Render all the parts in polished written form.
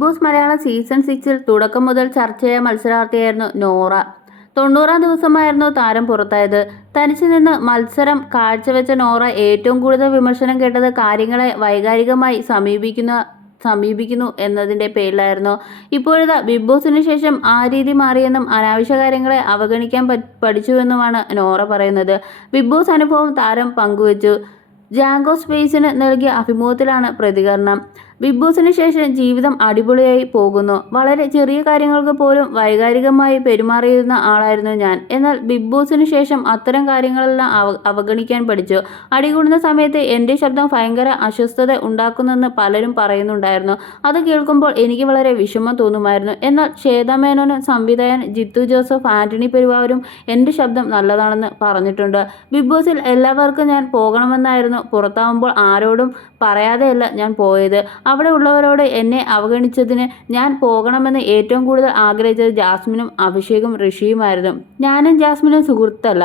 Boss Malayalam season 6 തുടക്കം മുതൽ ചർച്ചയായ മത്സരാർത്ഥിയായിരുന്നു നോറ. 90-ാം ദിവസമായിരുന്നു താരം പുറത്തായത്. തനിച്ചു നിന്ന് മത്സരം കാഴ്ചവെച്ച നോറ ഏറ്റവും കൂടുതൽ വിമർശനം കേട്ടത് കാര്യങ്ങളെ വൈകാരികമായി സമീപിക്കുന്നു എന്നതിന്റെ പേരിലായിരുന്നു. ഇപ്പോഴിതാ ബിഗ് ബോസിന് ശേഷം ആ രീതി മാറിയെന്നും അനാവശ്യ കാര്യങ്ങളെ അവഗണിക്കാൻ പഠിച്ചുവെന്നുമാണ് നോറ പറയുന്നത്. ബിഗ് ബോസ് അനുഭവം താരം പങ്കുവച്ചു. ജാങ്കോ സ്പേസിന് നൽകിയ അഭിമുഖത്തിലാണ് പ്രതികരണം. ബിഗ് ബോസിന് ശേഷം ജീവിതം അടിപൊളിയായി പോകുന്നു. വളരെ ചെറിയ കാര്യങ്ങൾക്ക് പോലും വൈകാരികമായി പെരുമാറിയിരുന്ന ആളായിരുന്നു ഞാൻ. എന്നാൽ ബിഗ് ബോസിന് ശേഷം അത്തരം കാര്യങ്ങളെല്ലാം അവഗണിക്കാൻ പഠിച്ചു. അടികൂടുന്ന സമയത്ത് എൻ്റെ ശബ്ദം ഭയങ്കര അസ്വസ്ഥത ഉണ്ടാക്കുന്നെന്ന് പലരും പറയുന്നുണ്ടായിരുന്നു. അത് കേൾക്കുമ്പോൾ എനിക്ക് വളരെ വിഷമം തോന്നുമായിരുന്നു. എന്നാൽ ശ്വേത മേനോനും സംവിധായകൻ ജിത്തു ജോസഫ്, ആന്റണി പെരുവാവൂരും എൻ്റെ ശബ്ദം നല്ലതാണെന്ന് പറഞ്ഞിട്ടുണ്ട്. ബിഗ് ബോസിൽ എല്ലാവർക്കും ഞാൻ പോകണമെന്നായിരുന്നു. പുറത്താവുമ്പോൾ ആരോടും പറയാതെയല്ല ഞാൻ പോയത്. അവിടെ ഉള്ളവരോട് എന്നെ അവഗണിച്ചതിന് ഞാൻ പോകണമെന്ന് ഏറ്റവും കൂടുതൽ ആഗ്രഹിച്ചത് ജാസ്മിനും അഭിഷേകും ഋഷിയുമായിരുന്നു. ഞാനും ജാസ്മിനും സുഹൃത്തല്ല,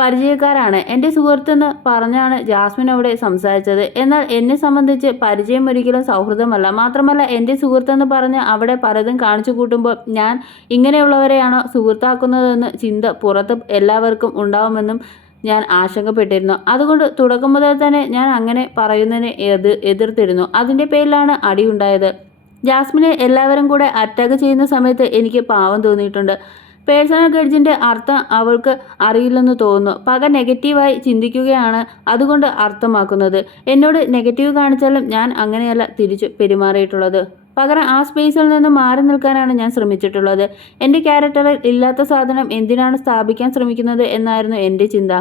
പരിചയക്കാരാണ്. എൻ്റെ സുഹൃത്തെന്ന് പറഞ്ഞാണ് ജാസ്മിൻ അവിടെ സംസാരിച്ചത്. എന്നാൽ എന്നെ സംബന്ധിച്ച് പരിചയം ഒരിക്കലും സൗഹൃദമല്ല. മാത്രമല്ല എൻ്റെ സുഹൃത്തെന്ന് പറഞ്ഞ് അവിടെ പലതും കാണിച്ചു കൂട്ടുമ്പോൾ ഞാൻ ഇങ്ങനെയുള്ളവരെയാണോ സുഹൃത്താക്കുന്നതെന്ന് ചിന്ത പുറത്ത് എല്ലാവർക്കും ഉണ്ടാവുമെന്നും ഞാൻ ആശങ്കപ്പെട്ടിരുന്നു. അതുകൊണ്ട് തുടക്കം മുതൽ തന്നെ ഞാൻ അങ്ങനെ പറയുന്നതിനെ എതിർത്തിരുന്നു. അതിൻ്റെ പേരിലാണ് അടിയുണ്ടായത്. ജാസ്മിനെ എല്ലാവരും കൂടെ അറ്റാക്ക് ചെയ്യുന്ന സമയത്ത് എനിക്ക് പാവം തോന്നിയിട്ടുണ്ട്. പേഴ്സണൽ ഗ്രഡ്ജിൻ്റെ അർത്ഥം അവൾക്ക് അറിയില്ലെന്ന് തോന്നുന്നു. പക നെഗറ്റീവായി ചിന്തിക്കുകയാണ് അതുകൊണ്ട് അർത്ഥമാക്കുന്നത്. എന്നോട് നെഗറ്റീവ് കാണിച്ചാലും ഞാൻ അങ്ങനെയല്ല തിരിച്ചു പെരുമാറിയിട്ടുള്ളത്. പകരം ആ സ്പേസിൽ നിന്ന് മാറി നിൽക്കാനാണ് ഞാൻ ശ്രമിച്ചിട്ടുള്ളത്. എൻ്റെ ക്യാരക്ടറിൽ ഇല്ലാത്ത സാധനം എന്തിനാണ് സ്ഥാപിക്കാൻ ശ്രമിക്കുന്നത് എന്നായിരുന്നു എൻ്റെ ചിന്ത.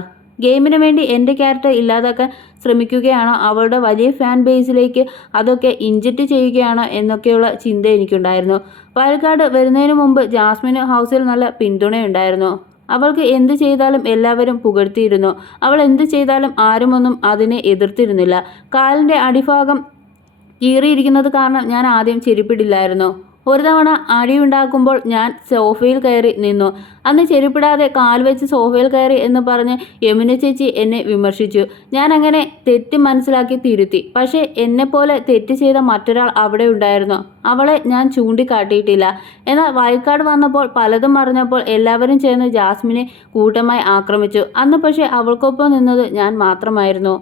ഗെയിമിന് വേണ്ടി എൻ്റെ ക്യാരക്ടർ ഇല്ലാതാക്കാൻ ശ്രമിക്കുകയാണോ, അവളുടെ വലിയ ഫാൻ ബേസിലേക്ക് അതൊക്കെ ഇൻജക്റ്റ് ചെയ്യുകയാണോ എന്നൊക്കെയുള്ള ചിന്ത എനിക്കുണ്ടായിരുന്നു. വയൽക്കാട് വരുന്നതിന് മുമ്പ് ജാസ്മിന് ഹൗസിൽ നല്ല പിന്തുണയുണ്ടായിരുന്നു. അവൾക്ക് എന്ത് ചെയ്താലും എല്ലാവരും പുകഴ്ത്തിയിരുന്നു. അവൾ എന്ത് ചെയ്താലും ആരുമൊന്നും അതിനെ എതിർത്തിരുന്നില്ല. കാലിൻ്റെ അടിഭാഗം കീറിയിരിക്കുന്നത് കാരണം ഞാൻ ആദ്യം ചെരുപ്പിടില്ലായിരുന്നു. ഒരു തവണ അടിയുണ്ടാക്കുമ്പോൾ ഞാൻ സോഫയിൽ കയറി നിന്നു. അന്ന് ചെരുപ്പിടാതെ കാൽ വെച്ച് സോഫയിൽ കയറി എന്ന് പറഞ്ഞ് യമുന ചേച്ചി എന്നെ വിമർശിച്ചു. ഞാൻ അങ്ങനെ തെറ്റ് മനസ്സിലാക്കി തിരുത്തി. പക്ഷേ എന്നെപ്പോലെ തെറ്റ് ചെയ്ത മറ്റൊരാൾ അവിടെ ഉണ്ടായിരുന്നു. അവളെ ഞാൻ ചൂണ്ടിക്കാട്ടിയിട്ടില്ല. എന്നാൽ വയൽക്കാട് വന്നപ്പോൾ പലതും അറിഞ്ഞപ്പോൾ എല്ലാവരും ചേർന്ന് ജാസ്മിനെ കൂട്ടമായി ആക്രമിച്ചു. അന്ന് പക്ഷേ അവൾക്കൊപ്പം നിന്നത് ഞാൻ മാത്രമായിരുന്നു.